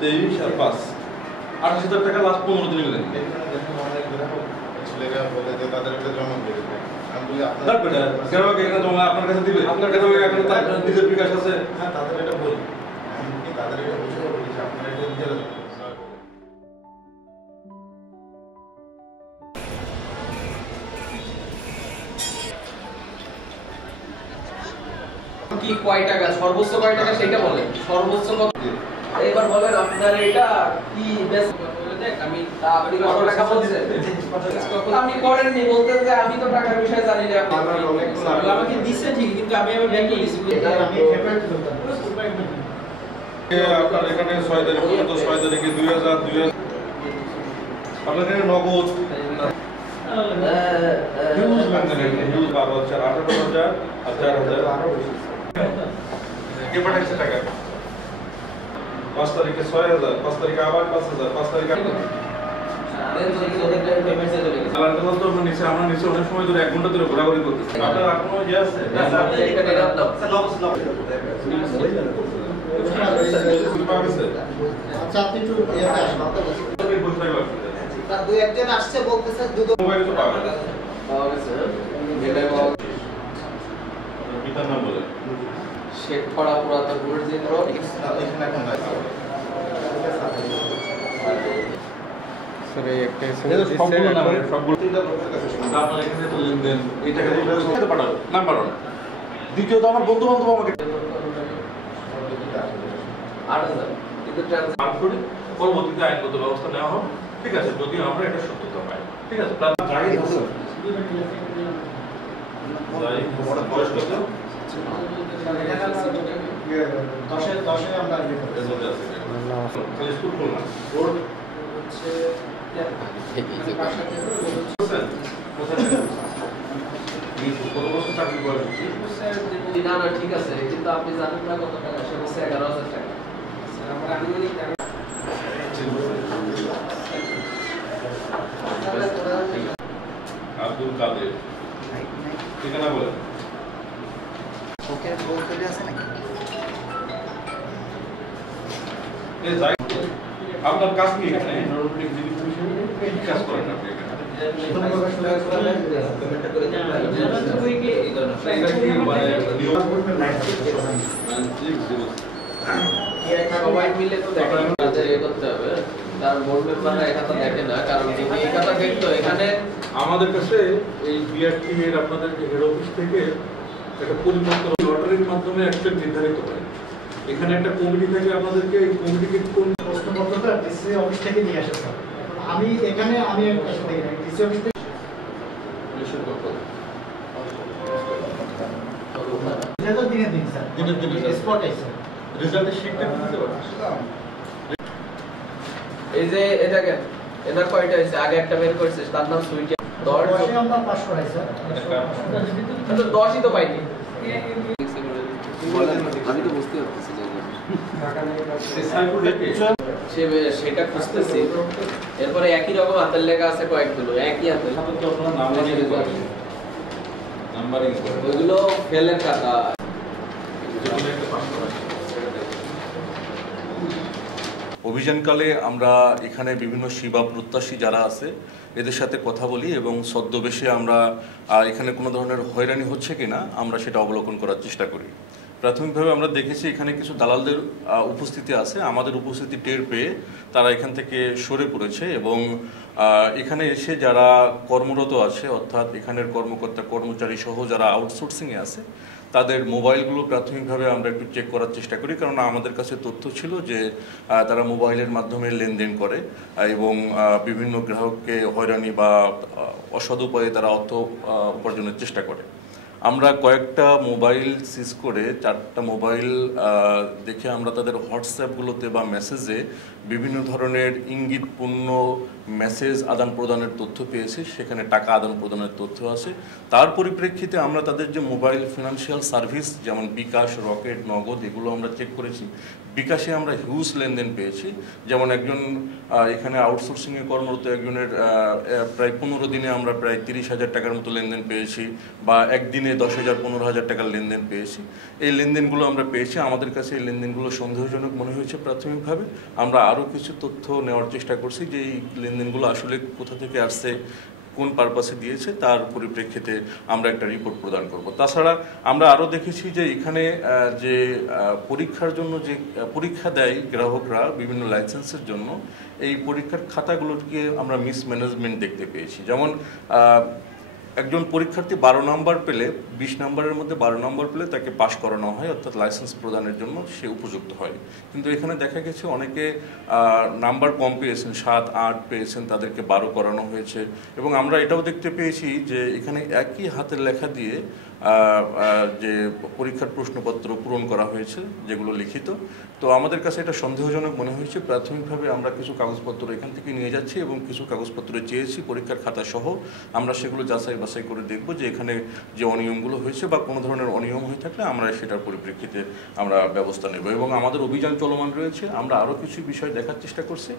23 আর 5 28,000 টাকা লাস্ট 15 দিনে মিলে ছেলেরা বলে যে তাদের একটা জমা করে দেয়। আমি বলি আপনার গ্রাহক এখানে জমা আপনার কাছে দিবে, আপনার গ্রাহক এখন তার নিজের বিকাশ আছে। হ্যাঁ, তাদের এটা বলি, আমি কি তাদের এটা বুঝে বলি যে আপনারা এটা নিজেরা কি কয় টাকা সর্বোচ্চ কয় টাকা সেটা বলেন, সর্বোচ্চ কত এবার বলেন আপনার এটা কি বেশ আমি আপনি কত টাকা বলছেন আপনি করেননি বলতেন যে আমি তো টাকার বিষয়ে জানি না আপনি আমাকে দিছে ঠিক কিন্তু আমি ব্যাংকে দিছি আমি ফেভারিট করতাম আপনার এখানে 6 তারিখ পর্যন্ত 6 তারিখে 2000 আপনার এখানে নগদ হিউজ লেনদেন, হিউজ 12,000 18,000 আর 4,000 কে পাঠাচ্ছে টাকা 5 তারিখে 6,000, 5 তারিখে আবার 5,000, 5 তারিখে আমরা নিচে অনেক সময় ধরে 1 ঘন্টা ধরে ঘোরাঘুরি করতেছি। আপনার এখনো ইয়ে আছে তার দুই একজন আসছে বলতেছে দুটো মোবাইল তো পাওয়া গেছে। পাওয়া গেছে পিতার নাম বলে শেখ পড়া পুরাতন বুর্জিন রোড এখানে এখন নাই। স্যার এই একটা সবগুলো নাম্বার সবগুলো আপনার এখানে তো লেনদেন এই টাকা দিয়ে পাঠাবো নাম্বার 1। দ্বিতীয়ত আমার বন্ধু বান্ধব আমাকে 8000 কিন্তু মার্ক করে পরবর্তীতে আইনগত ব্যবস্থা নেওয়া হবে। ঠিক আছে, যদি আমরা এটা সত্যতা পাই। ঠিক আছে, জাহিদ হাসান বয়স কত? 10 আমরা খালি স্কুল খুলনা রোড হচ্ছে কত বছর চাকরি করেন? না না ঠিক আছে কিন্তু আপনি জানেন না কত টাকা সে হচ্ছে 11,000 টাকা আমরা আনুমানিক আব্দুল কাদের ঠিকানা বলেন। ওকে বলতে আছে নাকি আপনার কাজ কি এখানে কাজ করেন আপনি এখানে? সবাই মিলে তো দেখেন করতে হবে তার বোর্ড মেম্বাররা এখানে দেখে না কারণ যদি এই কথা দেখতো এখানে আমাদের কাছে এই বিআরটি এর আপনাদের হেড অফিস থেকে একটা পরিপত্র লটারির মাধ্যমে একটা নির্ধারিত হয়। এখানে একটা কমিটি থাকে, আপনাদেরকে এই কমিটিকে কোন প্রশ্নপত্রটা ডিসি অফিস থেকে নিয়ে আসে স্যার। আমি এখানে আমি এসে দেখি না ডিসি অফিস থেকে রেজাল্ট দিন স্যার দিনের স্পট আছে রেজাল্টের শিটটা দিতে পারছেন। এই যে এটাকে এনার কয়টা হয়েছে আগে একটা বের করেছে তার নাম সুইটি 10 আমরা পাস করাই স্যার। তো 10ই তো পাইনি আমি তো বুঝতে পারতেছি সেটা খুঁজতেছি এরপরে একই রকম হাতের লেখা আছে কয়েকগুলো একই হাতের ওইগুলো ফেলের খাতা অভিযানকালে আমরা এখানে বিভিন্ন সেবা প্রত্যাশী যারা আছে এদের সাথে কথা বলি এবং ছদ্মবেশে আমরা এখানে কোনো ধরনের হয়রানি হচ্ছে কিনা আমরা সেটা অবলোকন করার চেষ্টা করি। প্রাথমিকভাবে আমরা দেখেছি এখানে কিছু দালালদের উপস্থিতি আছে, আমাদের উপস্থিতি টের পেয়ে তারা এখান থেকে সরে পড়েছে এবং এখানে এসে যারা কর্মরত আছে অর্থাৎ এখানের কর্মকর্তা কর্মচারী সহ যারা আউটসোর্সিংয়ে আছে তাদের মোবাইলগুলো প্রাথমিকভাবে আমরা একটু চেক করার চেষ্টা করি, কারণ আমাদের কাছে তথ্য ছিল যে তারা মোবাইলের মাধ্যমে লেনদেন করে এবং বিভিন্ন গ্রাহককে হয়রানি বা অসৎ উপায়ে তারা অর্থ উপার্জনের চেষ্টা করে। আমরা কয়েকটা মোবাইল সিজ করে 4টা মোবাইল দেখে আমরা তাদের হোয়াটসঅ্যাপগুলোতে বা মেসেজে বিভিন্ন ধরনের ইঙ্গিতপূর্ণ মেসেজ আদান প্রদানের তথ্য পেয়েছি, সেখানে টাকা আদান প্রদানের তথ্য আছে। তার পরিপ্রেক্ষিতে আমরা তাদের যে মোবাইল ফিনান্সিয়াল সার্ভিস যেমন বিকাশ, রকেট, নগদ এগুলো আমরা চেক করেছি। বিকাশে আমরা হিউজ লেনদেন পেয়েছি, যেমন একজন এখানে আউটসোর্সিংয়ে কর্মরত একজনের প্রায় 15 দিনে আমরা প্রায় 30,000 টাকার মতো লেনদেন পেয়েছি, বা একদিনে দিনে 10,000 15,000 টাকার লেনদেন পেয়েছি। এই লেনদেনগুলো আমরা পেয়েছি, আমাদের কাছে এই লেনদেনগুলো সন্দেহজনক মনে হয়েছে প্রাথমিকভাবে। আমরা আরও কিছু তথ্য নেওয়ার চেষ্টা করছি যে এই লেনদেনগুলো আসলে কোথা থেকে আসছে, কোন পারপাসে দিয়েছে, তার পরিপ্রেক্ষিতে আমরা একটা রিপোর্ট প্রদান করব। তাছাড়া আমরা আরও দেখেছি যে এখানে যে পরীক্ষার জন্য যে পরীক্ষা দেয় গ্রাহকরা বিভিন্ন লাইসেন্সের জন্য, এই পরীক্ষার খাতাগুলোকে আমরা মিসম্যানেজমেন্ট দেখতে পেয়েছি। যেমন একজন পরীক্ষার্থী 12 নম্বর পেলে 20 নম্বরের মধ্যে 12 নম্বর পেলে তাকে পাশ করানো হয়, অর্থাৎ লাইসেন্স প্রদানের জন্য সে উপযুক্ত হয়। কিন্তু এখানে দেখা গেছে অনেকে নাম্বার কম পেয়েছেন, 7, 8 পেয়েছেন, তাদেরকে 12 করানো হয়েছে। এবং আমরা এটাও দেখতে পেয়েছি যে এখানে একই হাতের লেখা দিয়ে যে পরীক্ষার প্রশ্নপত্র পূরণ করা হয়েছে, যেগুলো লিখিত। তো আমাদের কাছে এটা সন্দেহজনক মনে হয়েছে। প্রাথমিকভাবে আমরা কিছু কাগজপত্র এখান থেকে নিয়ে যাচ্ছি এবং কিছু কাগজপত্র চেয়েছি পরীক্ষার খাতা সহ। আমরা সেগুলো যাচাই বাছাই করে দেখব যে এখানে যে অনিয়মগুলো হয়েছে বা কোনো ধরনের অনিয়ম হয়ে থাকলে আমরা সেটার পরিপ্রেক্ষিতে আমরা ব্যবস্থা নেব। এবং আমাদের অভিযান চলমান রয়েছে, আমরা আরও কিছু বিষয় দেখার চেষ্টা করছি।